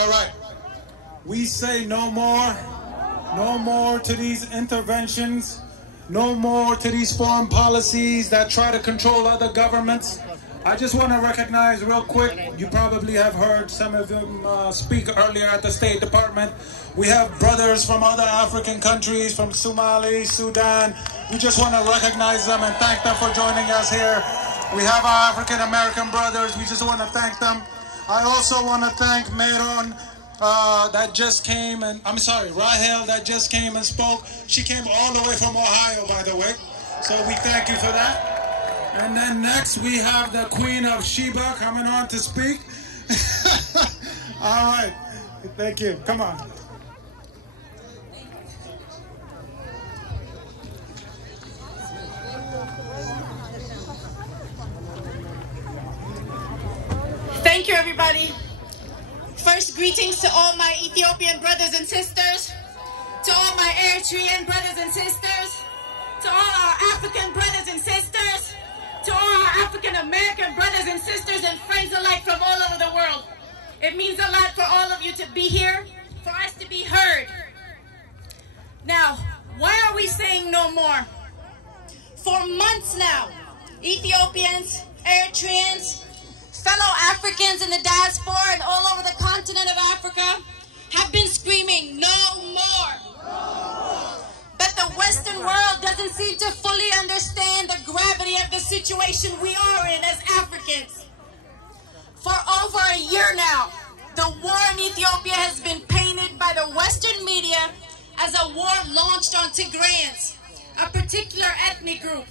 all right. We say no more. No more to these interventions. No more to these foreign policies that try to control other governments. I just want to recognize real quick, you probably have heard some of them speak earlier at the State Department. We have brothers from other African countries, from Somalia, Sudan. We just want to recognize them and thank them for joining us here. We have our African American brothers. We just want to thank them. I also want to thank Meron that just came, and I'm sorry, Rahel that just came and spoke. She came all the way from Ohio, by the way. So we thank you for that. And then next we have the Queen of Sheba coming on to speak. All right. Thank you. Come on. Thank you, everybody. First, greetings to all my Ethiopian brothers and sisters, to all my Eritrean brothers and sisters, to all our African brothers and sisters, to all our African American brothers and sisters and friends alike from all over the world. It means a lot for all of you to be here, for us to be heard. Now, why are we saying no more? For months now, Ethiopians, Eritreans, fellow Africans in the diaspora and all over the continent of Africa have been screaming, no more. But the Western world doesn't seem to fully understand the gravity of the situation we are in as Africans. For over a year now, the war in Ethiopia has been painted by the Western media as a war launched on Tigrayans, a particular ethnic group,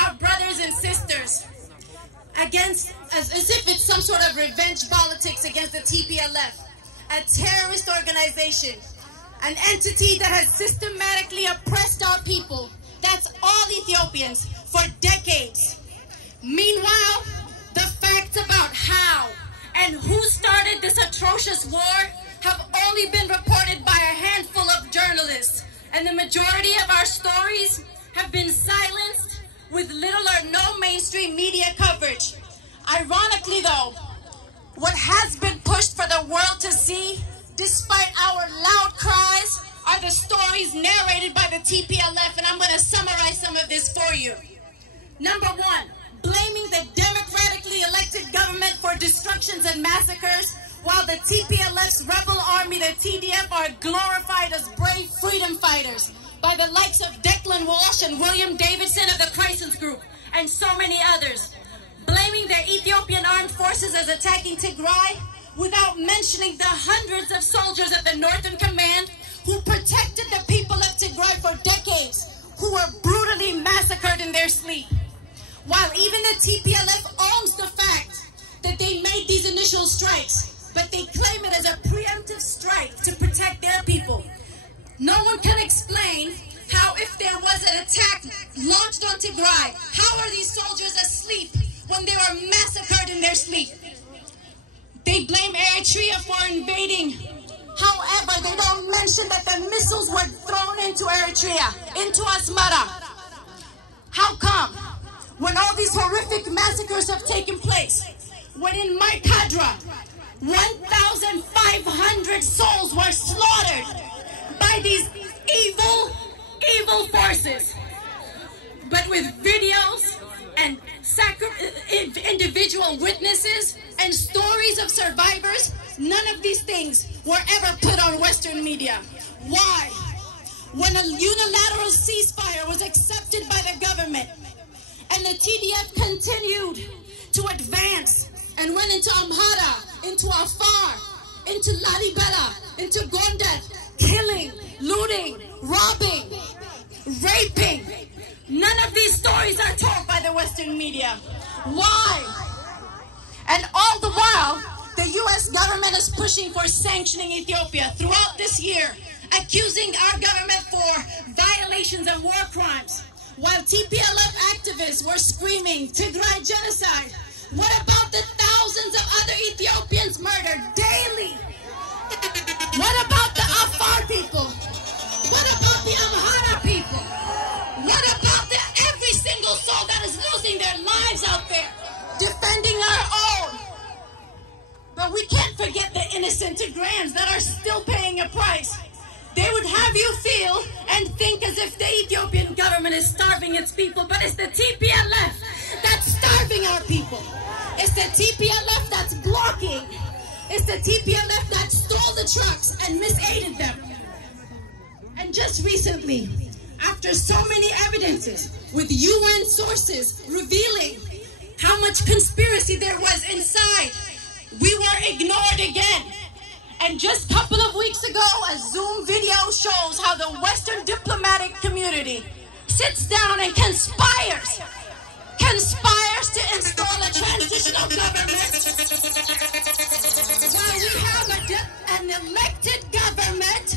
our brothers and sisters, as if it's some sort of revenge politics against the TPLF, a terrorist organization, an entity that has systematically oppressed our people, that's all Ethiopians, for decades. Meanwhile, the facts about how and who started this atrocious war have only been reported by a handful of journalists, and the majority of our stories have been silenced with little or no mainstream media coverage. Ironically though, what has been pushed for the world to see, despite our loud cries, are the stories narrated by the TPLF, and I'm going to summarize some of this for you. Number one, blaming the democratically elected government for destructions and massacres, while the TPLF's rebel army, the TDF, are glorified as brave freedom fighters by the likes of Declan Walsh and William Davidson of the Crisis Group, and so many others. Blaming the Ethiopian armed forces as attacking Tigray, without mentioning the hundreds of soldiers of the Northern Command who protected the people of Tigray for decades, who were brutally massacred in their sleep. While even the TPLF owns the fact that they made these initial strikes, but they claim it as a preemptive strike to protect their people. No one can explain how, if there was an attack launched on Tigray, how are these soldiers asleep when they were massacred in their sleep? They blame Eritrea for invading. However, they don't mention that the missiles were thrown into Eritrea, into Asmara. How come? When all these horrific massacres have taken place, when in Markadra, 1,500 souls were slaughtered by these evil forces, but with videos and individual witnesses and stories of survivors, none of these things were ever put on Western media. Why? When a unilateral ceasefire was accepted by the government and the TDF continued to advance and went into Amhara, into Afar, into Lalibela, into Gondar, killing, looting, robbing, raping, none of these stories are told by the Western media. Why? And all the while, the U.S. government is pushing for sanctioning Ethiopia throughout this year, accusing our government for violations and war crimes. While TPLF activists were screaming Tigray genocide, what about the thousands of other Ethiopians murdered daily? What about the Afar people? What about the Amhara people? What about every single soul that is losing their lives out there, defending our own? But we can't forget the innocent Tigrayans that are still paying a price. They would have you feel and think as if the Ethiopian government is starving its people, but it's the TPLF that's starving our people. It's the TPLF that's blocking. It's the TPLF that stole the trucks and misaided them. And just recently, after so many evidences with UN sources revealing how much conspiracy there was inside, we were ignored again. And just a couple of weeks ago, a Zoom video shows how the Western diplomatic community sits down and conspires to install a transitional government while we have an elected government,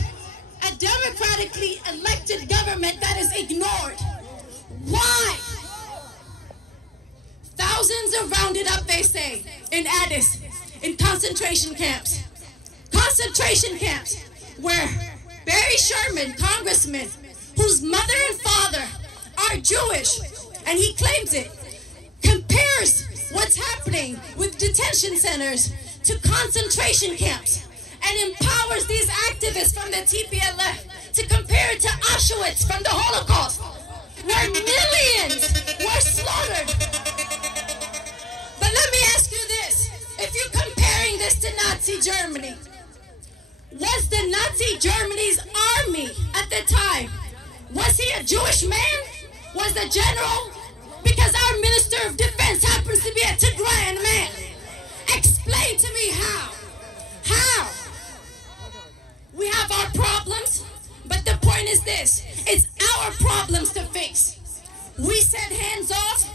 a democratically elected government that is ignored. Why? Thousands are rounded up, they say, in Addis, in concentration camps. Concentration camps where Barry Sherman, congressman, whose mother and father are Jewish, and he claims it, compares what's happening with detention centers to concentration camps and empowers these activists from the TPLF to compare it to Auschwitz from the Holocaust, where millions were slaughtered. But let me ask you this, if you're comparing this to Nazi Germany, was the Nazi Germany's army at the time, was he a Jewish man? Was the general? Because our Minister of Defense happens to be a Tigrayan man. Explain to me how. How? We have our problems, but the point is this, it's our problems to fix. We said hands off,